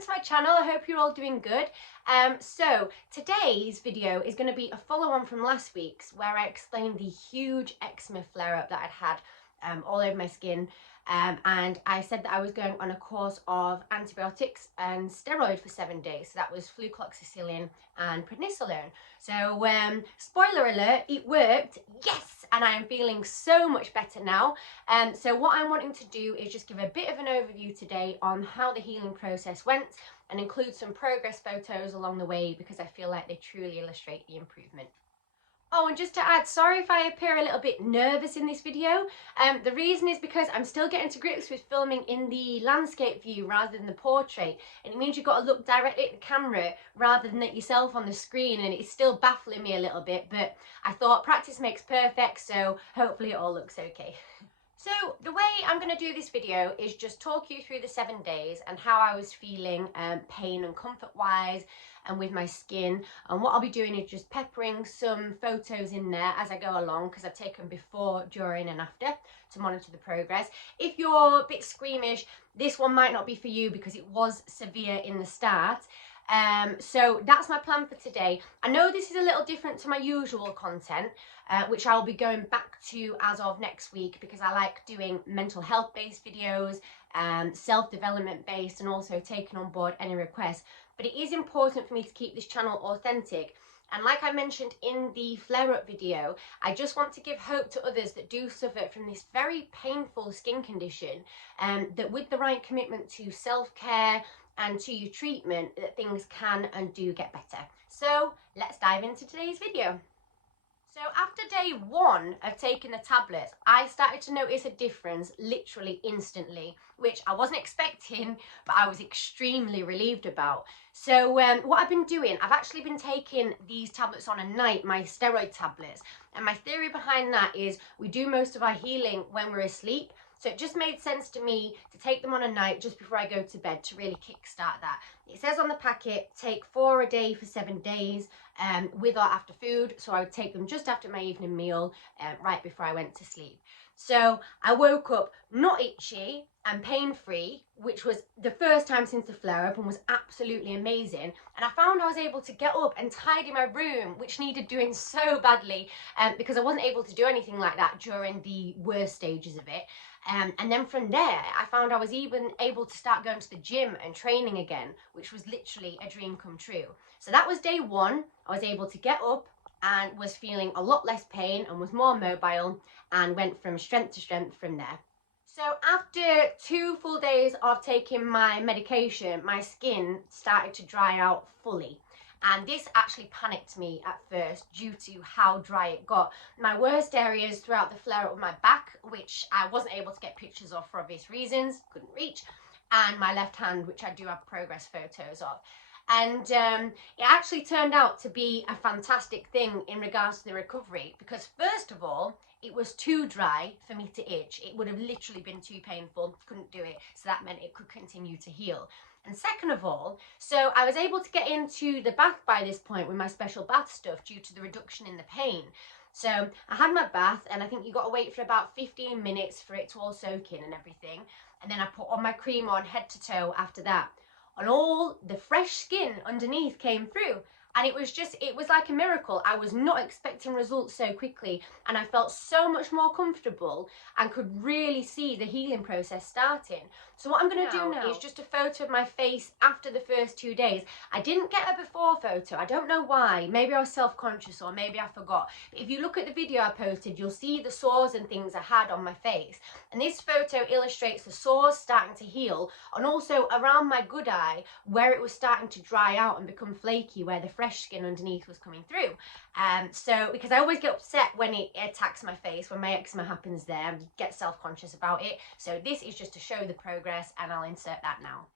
welcome to my channel. I hope you're all doing good. So today's video is going to be a follow-on from last week's, where I explained the huge eczema flare-up that I'd had all over my skin, and I said that I was going on a course of antibiotics and steroid for 7 days. So that was flucloxacillin and prednisolone. So spoiler alert, it worked, yes, and I am feeling so much better now. So what I'm wanting to do is just give a bit of an overview today on how the healing process went, and include some progress photos along the way because I feel like they truly illustrate the improvement. Oh, and just to add, sorry if I appear a little bit nervous in this video. The reason is because I'm still getting to grips with filming in the landscape view rather than the portrait, and it means you've got to look directly at the camera rather than at yourself on the screen, and it's still baffling me a little bit, but I thought practice makes perfect, so hopefully it all looks okay. So the way I'm going to do this video is just talk you through the 7 days and how I was feeling pain and comfort wise and with my skin, and what I'll be doing is just peppering some photos in there as I go along, because I've taken before, during and after to monitor the progress. If you're a bit squeamish, this one might not be for you because it was severe in the start. So that's my plan for today. I know this is a little different to my usual content, which I'll be going back to as of next week, because I like doing mental health based videos, self-development based, and also taking on board any requests. But it is important for me to keep this channel authentic. And like I mentioned in the flare-up video, I just want to give hope to others that do suffer from this very painful skin condition, that with the right commitment to self-care and to your treatment, that things can and do get better. So let's dive into today's video. So after day 1 of taking the tablets, I started to notice a difference literally instantly, which I wasn't expecting, but I was extremely relieved about. So what I've been doing, I've actually been taking these tablets on at night, my steroid tablets. And my theory behind that is we do most of our healing when we're asleep. So it just made sense to me to take them on a night just before I go to bed to really kickstart that. It says on the packet, take 4 a day for 7 days, with or after food. So I would take them just after my evening meal, right before I went to sleep. So I woke up not itchy and pain-free, which was the first time since the flare-up, and was absolutely amazing. And I found I was able to get up and tidy my room, which needed doing so badly, because I wasn't able to do anything like that during the worst stages of it. And then from there, I found I was even able to start going to the gym and training again, which was literally a dream come true. So that was day 1. I was able to get up and was feeling a lot less pain and was more mobile, and went from strength to strength from there. So after 2 full days of taking my medication, my skin started to dry out fully. And this actually panicked me at first due to how dry it got. My worst areas throughout the flare-up were my back, which I wasn't able to get pictures of for obvious reasons, couldn't reach, and my left hand, which I do have progress photos of. And it actually turned out to be a fantastic thing in regards to the recovery, because first of all, it was too dry for me to itch. It would have literally been too painful, couldn't do it, so that meant it could continue to heal. And second of all, so I was able to get into the bath by this point with my special bath stuff due to the reduction in the pain. So I had my bath, and I think you got to wait for about 15 minutes for it to all soak in and everything. And then I put on my cream on head to toe after that. And all the fresh skin underneath came through. And it was like a miracle. I was not expecting results so quickly, and I felt so much more comfortable and could really see the healing process starting. So what I'm going to do now is just a photo of my face after the first 2 days. I didn't get a before photo. I don't know why. Maybe I was self-conscious, or maybe I forgot. But if you look at the video I posted, you'll see the sores and things I had on my face. And this photo illustrates the sores starting to heal, and also around my good eye where it was starting to dry out and become flaky, where the fresh skin underneath was coming through. So because I always get upset when it attacks my face, when my eczema happens there, and get self-conscious about it. So this is just to show the progress, and I'll insert that now.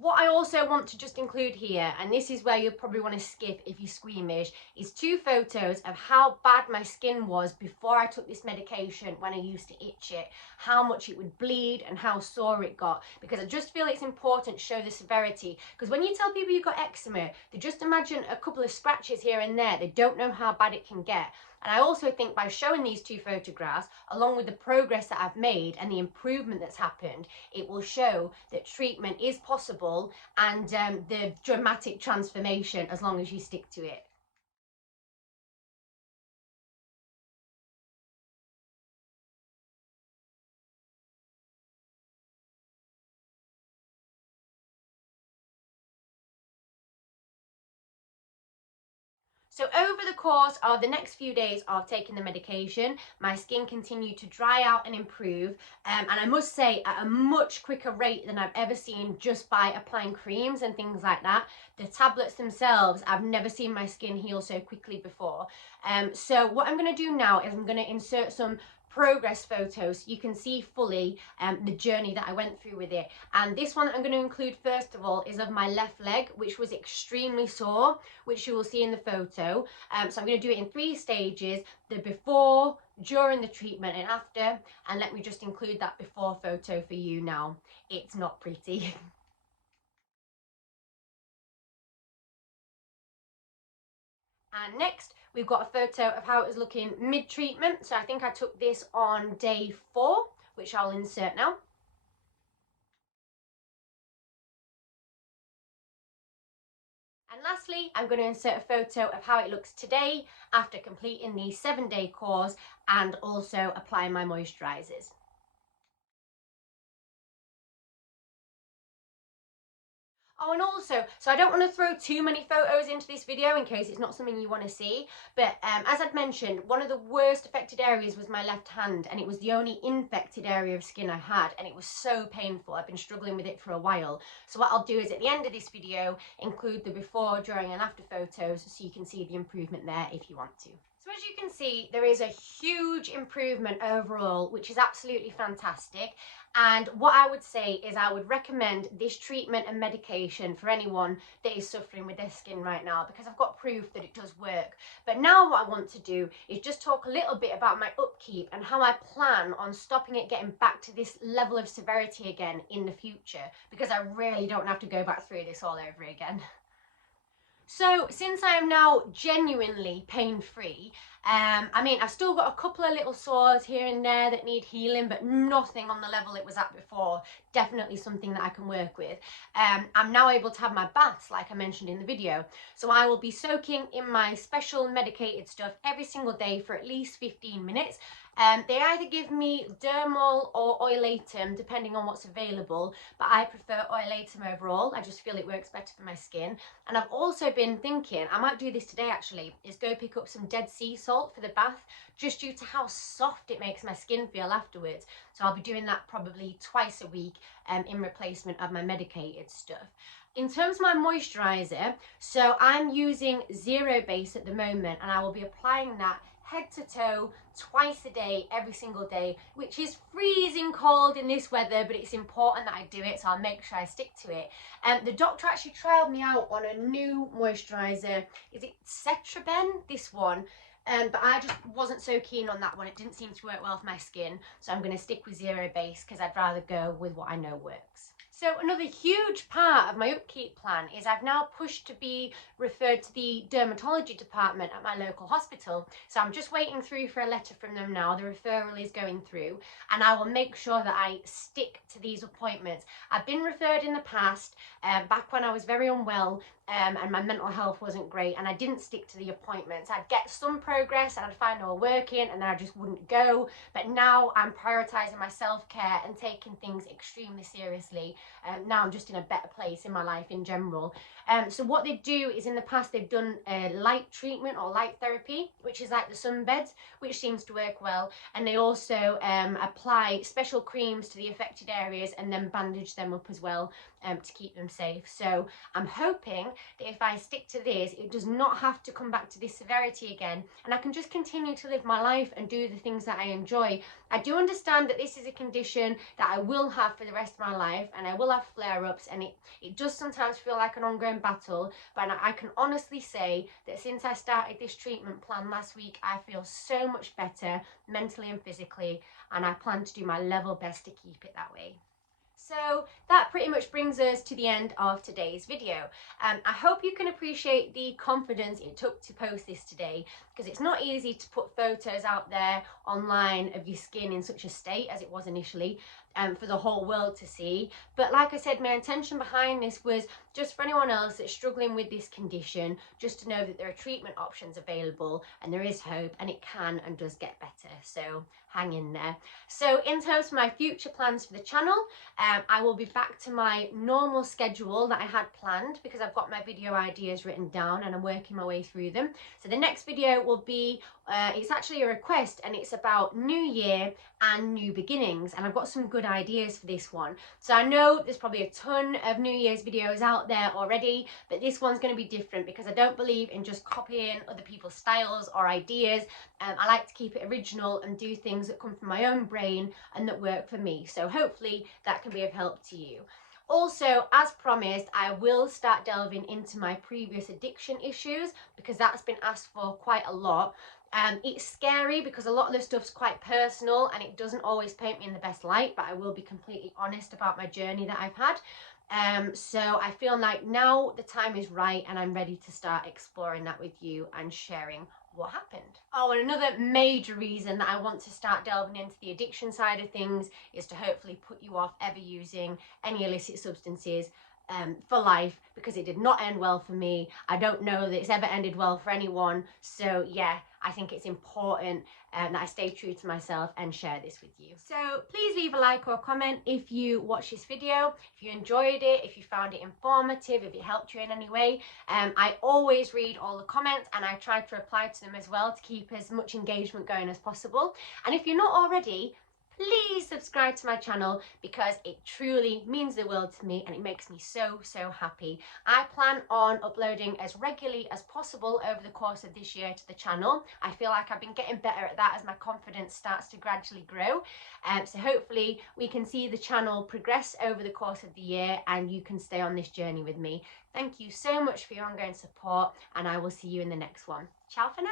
What I also want to just include here, and this is where you'll probably want to skip if you're squeamish, is 2 photos of how bad my skin was before I took this medication when I used to itch it, how much it would bleed and how sore it got, because I just feel it's important to show the severity, because when you tell people you've got eczema, they just imagine a couple of scratches here and there. They don't know how bad it can get. And I also think by showing these two photographs, along with the progress that I've made and the improvement that's happened, it will show that treatment is possible and the dramatic transformation as long as you stick to it. So over the course of the next few days of taking the medication, my skin continued to dry out and improve. And I must say at a much quicker rate than I've ever seen just by applying creams and things like that. The tablets themselves, I've never seen my skin heal so quickly before. So what I'm going to do now is I'm going to insert some progress photos so you can see fully the journey that I went through with it. And this one I'm going to include first of all is of my left leg, which was extremely sore, which you will see in the photo. So I'm going to do it in 3 stages: the before, during the treatment and after. And let me just include that before photo for you now. It's not pretty. And next, we've got a photo of how it was looking mid-treatment. So I think I took this on day 4, which I'll insert now. And lastly, I'm going to insert a photo of how it looks today after completing the 7-day course and also applying my moisturisers. Oh, and also, so I don't want to throw too many photos into this video in case it's not something you want to see, but as I'd mentioned, one of the worst affected areas was my left hand, and it was the only infected area of skin I had, and it was so painful. I've been struggling with it for a while. So what I'll do is at the end of this video include the before, during and after photos so you can see the improvement there if you want to. So as you can see, there is a huge improvement overall, which is absolutely fantastic. And what I would say is I would recommend this treatment and medication for anyone that is suffering with their skin right now, because I've got proof that it does work. But now what I want to do is just talk a little bit about my upkeep and how I plan on stopping it getting back to this level of severity again in the future, because I really don't have to go back through this all over again. So since I am now genuinely pain-free, I mean, I've still got a couple of little sores here and there that need healing, but nothing on the level it was at before. Definitely something that I can work with. I'm now able to have my baths, like I mentioned in the video. So I will be soaking in my special medicated stuff every single day for at least 15 minutes. They either give me dermal or oilatum, depending on what's available, but I prefer oilatum overall. I just feel it works better for my skin. And I've also been thinking, I might do this today actually, is go pick up some Dead Sea salt for the bath, just due to how soft it makes my skin feel afterwards. So I'll be doing that probably twice a week in replacement of my medicated stuff. In terms of my moisturiser, so I'm using Zero Base at the moment, and I will be applying that head to toe twice a day, every single day, which is freezing cold in this weather, but it's important that I do it, so I'll make sure I stick to it. The doctor actually trialled me out on a new moisturiser. Is it Cetraben, this one? But I just wasn't so keen on that one. It didn't seem to work well for my skin, so I'm going to stick with Zero Base because I'd rather go with what I know works. So another huge part of my upkeep plan is I've now pushed to be referred to the dermatology department at my local hospital. So I'm just waiting through for a letter from them now. The referral is going through, and I will make sure that I stick to these appointments. I've been referred in the past, back when I was very unwell, and my mental health wasn't great, and I didn't stick to the appointments. I'd get some progress and I'd find they were working, and then I just wouldn't go. But now I'm prioritising my self-care and taking things extremely seriously. Now I'm just in a better place in my life in general. So what they do is, in the past they've done light treatment or light therapy, which is like the sunbeds, which seems to work well. And they also apply special creams to the affected areas and then bandage them up as well to keep them safe. So I'm hoping that if I stick to this, it does not have to come back to this severity again, and I can just continue to live my life and do the things that I enjoy. I do understand that this is a condition that I will have for the rest of my life, and I will have flare-ups, and it does sometimes feel like an ongoing battle, but I can honestly say that since I started this treatment plan last week, I feel so much better mentally and physically, and I plan to do my level best to keep it that way. So that pretty much brings us to the end of today's video. I hope you can appreciate the confidence it took to post this today, because it's not easy to put photos out there online of your skin in such a state as it was initially, for the whole world to see. But like I said, my intention behind this was just for anyone else that's struggling with this condition, just to know that there are treatment options available and there is hope, and it can and does get better. So hang in there. So in terms of my future plans for the channel, I will be back to my normal schedule that I had planned, because I've got my video ideas written down and I'm working my way through them. So the next video will be, it's actually a request, and it's about New Year and new beginnings, and I've got some good ideas for this one. So I know there's probably a ton of New Year's videos out there already, but this one's going to be different because I don't believe in just copying other people's styles or ideas. I like to keep it original and do things that come from my own brain and that work for me. So hopefully that can be of help to you. Also, as promised, I will start delving into my previous addiction issues, because that's been asked for quite a lot. It's scary because a lot of the stuff's quite personal and it doesn't always paint me in the best light, but I will be completely honest about my journey that I've had. So I feel like now the time is right and I'm ready to start exploring that with you and sharing what happened. Oh, and another major reason that I want to start delving into the addiction side of things is to hopefully put you off ever using any illicit substances for life, because it did not end well for me. I don't know that it's ever ended well for anyone. So yeah, I think it's important that I stay true to myself and share this with you. So please leave a like or comment if you watched this video, if you enjoyed it, if you found it informative, if it helped you in any way. I always read all the comments and I try to reply to them as well to keep as much engagement going as possible. And if you're not already, please subscribe to my channel, because it truly means the world to me and it makes me so happy. I plan on uploading as regularly as possible over the course of this year to the channel. I feel like I've been getting better at that as my confidence starts to gradually grow. So hopefully we can see the channel progress over the course of the year and you can stay on this journey with me. Thank you so much for your ongoing support, and I will see you in the next one. Ciao for now.